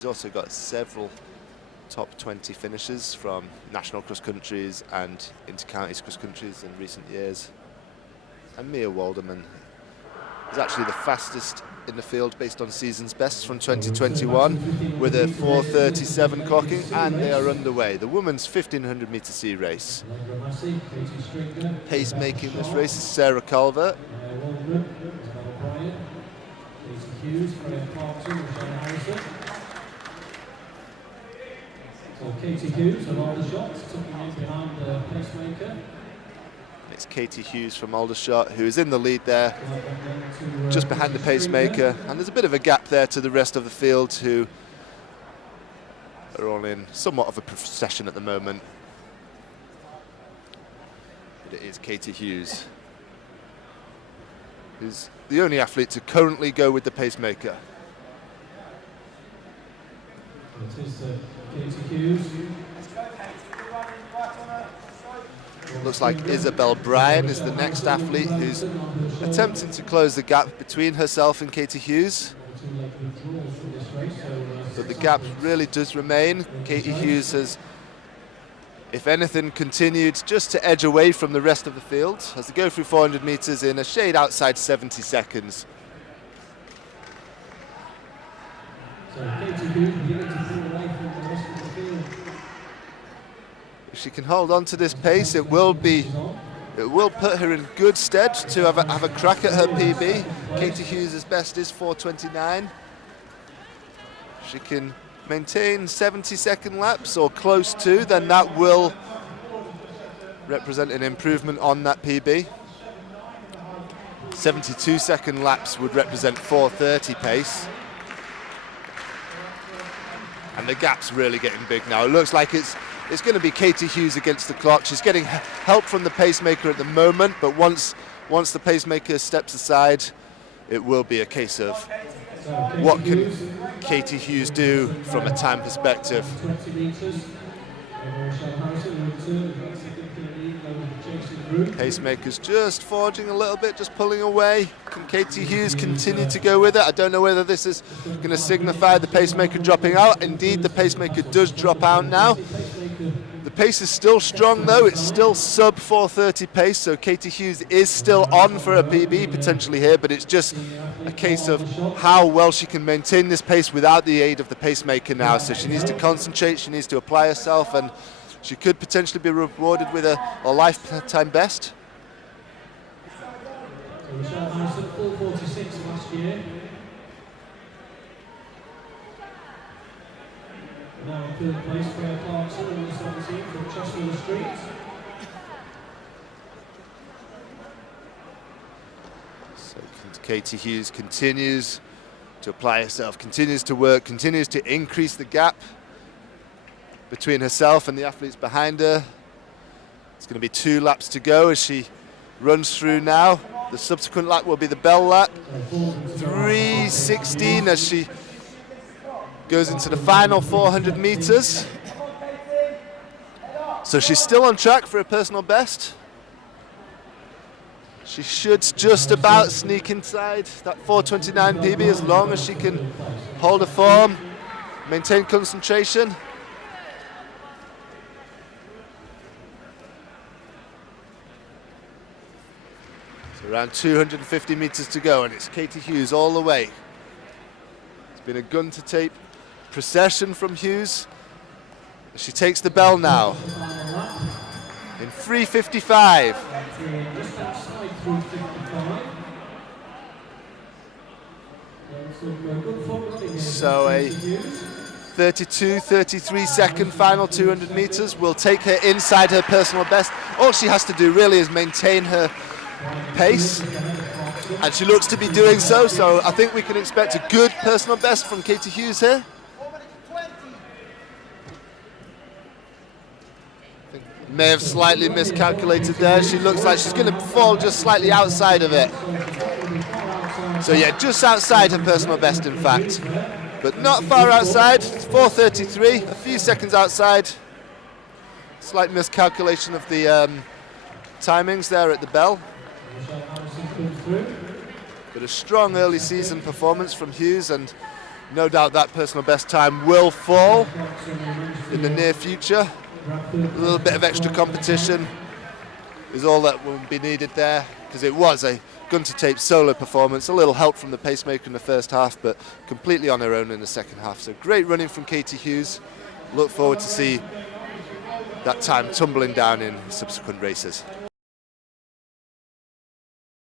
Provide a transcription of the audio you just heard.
He's also got several top 20 finishes from national cross countries and inter-counties cross countries in recent years. And Mia Walderman is actually the fastest in the field based on season's bests from 2021 with a 4:37 clocking, and they are underway. The women's 1500 metre sea race. Pace-making this race is Sarah Culver. Katie Hughes from Aldershot, tucking in behind the pacemaker. It's Katie Hughes from Aldershot who is in the lead there, just behind the pacemaker, and there's a bit of a gap there to the rest of the field who are all in somewhat of a procession at the moment. But it is Katie Hughes who's the only athlete to currently go with the pacemaker. It is Katie Hughes. Looks like Isabel Bryan is the next athlete who's attempting to close the gap between herself and Katie Hughes. But the gap really does remain. Katie Hughes has, if anything, continued just to edge away from the rest of the field as they go through 400 metres in a shade outside 70 seconds. So Katie Hughes beginning to pull away from the rest of the field. If she can hold on to this pace, it will put her in good stead to have a crack at her PB. Katie Hughes' best is 4:29. If she can maintain 70-second laps or close to, then that will represent an improvement on that PB. 72-second laps would represent 4:30 pace. And the gap's really getting big now. It looks like it's going to be Katie Hughes against the clock. She's getting help from the pacemaker at the moment, but once the pacemaker steps aside, it will be a case of what can Katie Hughes do from a time perspective. Pacemaker's just forging a little bit, just pulling away. Can Katie Hughes continue to go with it? I don't know whether this is going to signify the pacemaker dropping out. Indeed, the pacemaker does drop out now. The pace is still strong though, it's still sub 4:30 pace, so Katie Hughes is still on for a PB potentially here, but it's just a case of how well she can maintain this pace without the aid of the pacemaker now. So she needs to concentrate, she needs to apply herself, and she could potentially be rewarded with a lifetime best. So Michelle Harrison, 4:46 last year. Now in third place, Freya Clarkson, number 17 from Cheshire Street. So Katie Hughes continues to apply herself, continues to work, continues to increase the gap between herself and the athletes behind her. It's going to be 2 laps to go as she runs through now. The subsequent lap will be the bell lap. 3:16 as she goes into the final 400 metres. So she's still on track for a personal best. She should just about sneak inside that 4:29 PB as long as she can hold her form, maintain concentration. So around 250 metres to go, and it's Katie Hughes all the way. It's been a gun to tape procession from Hughes. She takes the bell now in 3:55. So a 32-33 second final 200 metres will take her inside her personal best. All she has to do really is maintain her pace, and she looks to be doing so. So I think we can expect a good personal best from Katie Hughes here. May have slightly miscalculated there. She looks like she's going to fall just slightly outside of it. So yeah, just outside her personal best in fact, but not far outside. 4:33, a few seconds outside. Slight miscalculation of the timings there at the bell. But a strong early season performance from Hughes, and No doubt that personal best time will fall in the near future. A little bit of extra competition is all that will be needed there, because it was a gun-to-tape solo performance. A little help from the pacemaker in the first half, but completely on her own in the second half. So great running from Katie Hughes. Look forward to see that time tumbling down in subsequent races.